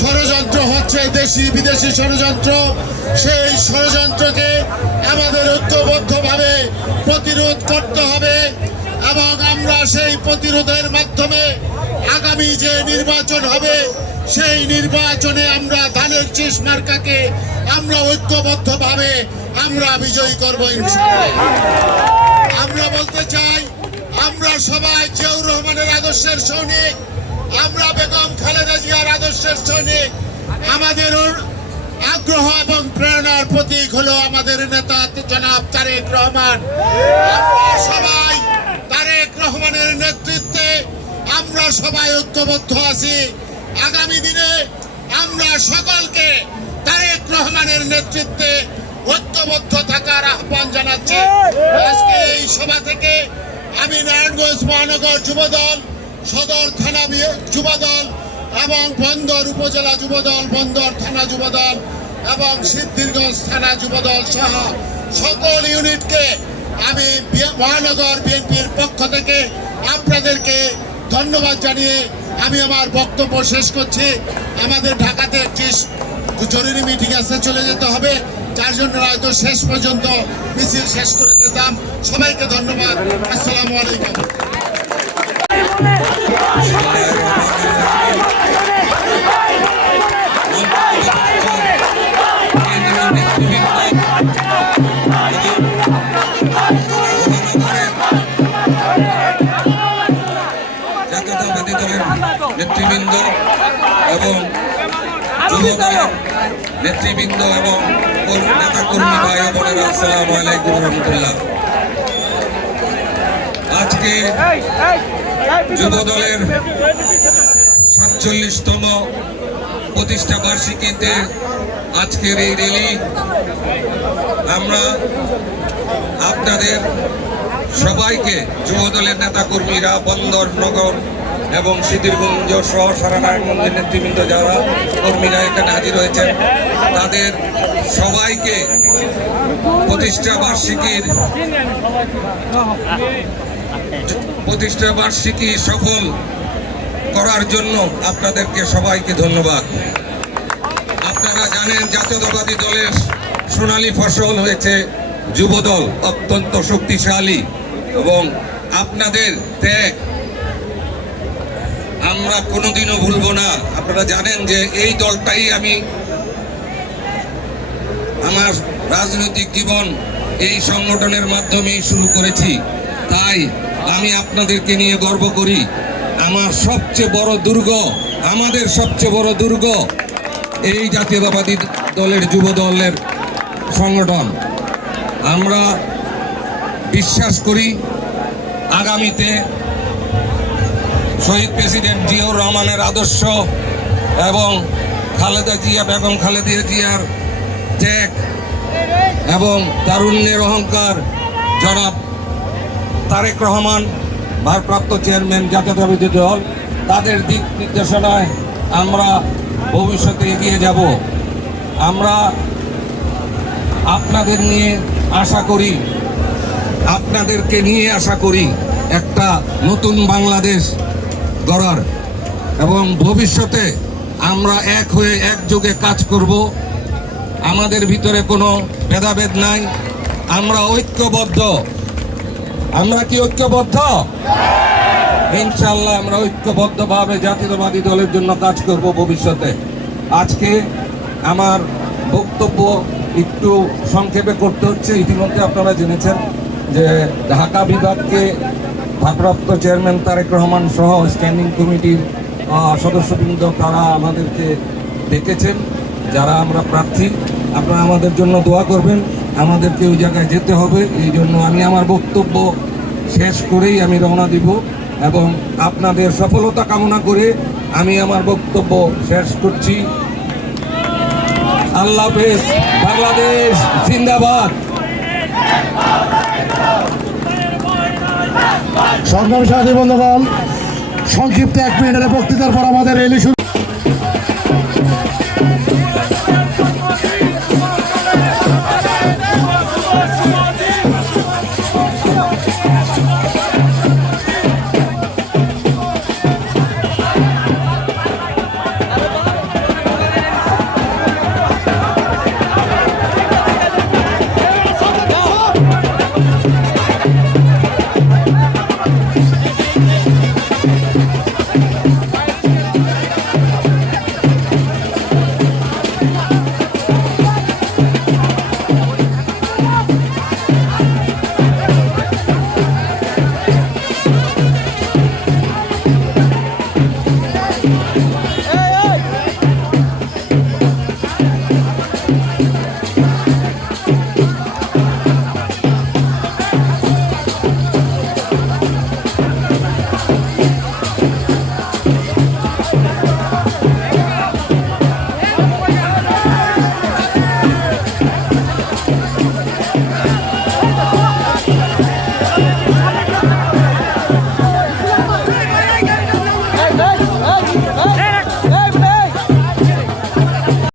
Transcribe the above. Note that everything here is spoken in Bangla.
ষড়যন্ত্র হচ্ছে, দেশি বিদেশি ষড়যন্ত্র। সেই ষড়যন্ত্রকে আমাদের ঐক্যবদ্ধভাবে প্রতিরোধ করতে হবে এবং আমরা সেই প্রতিরোধের মাধ্যমে আগামী যে নির্বাচন হবে সেই নির্বাচনে আমরা ধানের শীষ মার্কাকে আমরা ঐক্যবদ্ধভাবে আমরা বিজয়ী করব ইনশাআল্লাহ। আমরা বলতে চাই, আমরা সবাই জিয়াউর রহমানের আদর্শের সৈনিক, আমরা বেগম খালেদা জিয়ার আদর্শের সৈনিক। আমাদের আগ্রহ এবং প্রেরণার প্রতীক হলো আমাদের নেতা জনাব তারেক রহমান। আমরা সবাই তারেক রহমানের নেতৃত্বে আমরা সবাই ঐক্যবদ্ধ আছি। আগামী দিনে আমরা সকলকে তারেক রহমানের নেতৃত্বে ঐক্যবদ্ধ থাকার আহ্বান জানাচ্ছি। আজকে এই সভা থেকে আমি নারায়ণগঞ্জ মহানগর যুবদল, সদর থানা যুবদল এবং বন্দর উপজেলা যুবদল, বন্দর থানা যুবদল এবং সিদ্ধিরগঞ্জ থানা যুবদল সহ সকল ইউনিটকে আমি মহানগর বিএনপির পক্ষ থেকে আপনাদেরকে ধন্যবাদ জানিয়ে আমি আমার বক্তব্য শেষ করছি। আমাদের ঢাকাতে একটি জরুরি মিটিং আছে, চলে যেতে হবে, যার জন্য হয়তো শেষ পর্যন্ত মিছিল শেষ করে যেতাম। সবাইকে ধন্যবাদ। আসসালামু আলাইকুম। জাতীয়তাবাদী দলের নেতৃবৃন্দ এবং যুব দলের নেতৃবৃন্দ এবং নেতা কর্মী ভাই বোনেরা, আসসালামু আলাইকুম রহমতুল্লাহ। আজকে যুব দলের 47তম প্রতিষ্ঠা বার্ষিকীতে আজকের এই র্যালি আমরা আপনাদের সবাইকে, যুব দলের নেতা কর্মীরা, বন্দর নগর এবং সিদ্ধিরগঞ্জ সহ সারা নারায়ণগঞ্জের নেতৃবৃন্দ যারা কর্মীরা এখানে হাজির হয়েছেন, তাদের সবাইকে প্রতিষ্ঠা বার্ষিকী সফল করার জন্য আপনাদেরকে সবাইকে ধন্যবাদ। আপনারা জানেন জাতীয়তাবাদী দলের সোনালী ফসল হয়েছে যুবদল, অত্যন্ত শক্তিশালী, এবং আপনাদের ত্যাগ আমরা কোনোদিনও ভুলব না। আপনারা জানেন যে এই দলটাই আমি আমার রাজনৈতিক জীবন এই সংগঠনের মাধ্যমেই শুরু করেছি। তাই আমি আপনাদেরকে নিয়ে গর্ব করি। আমার সবচেয়ে বড় দুর্গ, আমাদের সবচেয়ে বড় দুর্গ এই জাতীয়তাবাদী দলের যুব দলের সংগঠন। আমরা বিশ্বাস করি আগামীতে শহীদ প্রেসিডেন্ট জিয়াউর রহমানের আদর্শ এবং খালেদা জিয়া, বেগম খালেদা জিয়ার ত্যাগ এবং তারুণ্যের অহংকার জনাব তারেক রহমান, ভারপ্রাপ্ত চেয়ারম্যান জাতীয়তাবাদী দল, তাদের দিক নির্দেশনায় আমরা ভবিষ্যতে এগিয়ে যাব। আমরা আপনাদের নিয়ে আশা করি, আপনাদেরকে নিয়ে আশা করি একটা নতুন বাংলাদেশ গড়ার, এবং ভবিষ্যতে আমরা এক হয়ে একযোগে কাজ করব। আমাদের ভিতরে কোনো ভেদাভেদ নাই, আমরা ঐক্যবদ্ধ। আমরা কি ঐক্যবদ্ধ? ইনশাআল্লাহ আমরা ঐক্যবদ্ধভাবে জাতীয়তাবাদী দলের জন্য কাজ করব ভবিষ্যতে। আজকে আমার বক্তব্য একটু সংক্ষেপে করতে হচ্ছে। ইতিমধ্যে আপনারা জেনেছেন যে ঢাকা বিভাগকে ভারপ্রাপ্ত চেয়ারম্যান তারেক রহমান সহ স্ট্যান্ডিং কমিটির সদস্যবৃন্দ তারা আমাদেরকে ডেকেছেন। যারা আমরা প্রার্থী, আপনারা আমাদের জন্য দোয়া করবেন। আমাদেরকে ওই জায়গায় যেতে হবে, এই জন্য আমি আমার বক্তব্য শেষ করেই আমি রওনা দিব এবং আপনাদের সফলতা কামনা করে আমি আমার বক্তব্য শেষ করছি। আল্লাহ হাফেজ। বাংলাদেশ জিন্দাবাদ। সংগ্রামী সাথী বন্ধুগণ, সংক্ষিপ্ত 1 মিনিটের বক্তৃতার পর আমাদের র্যালি শুরু।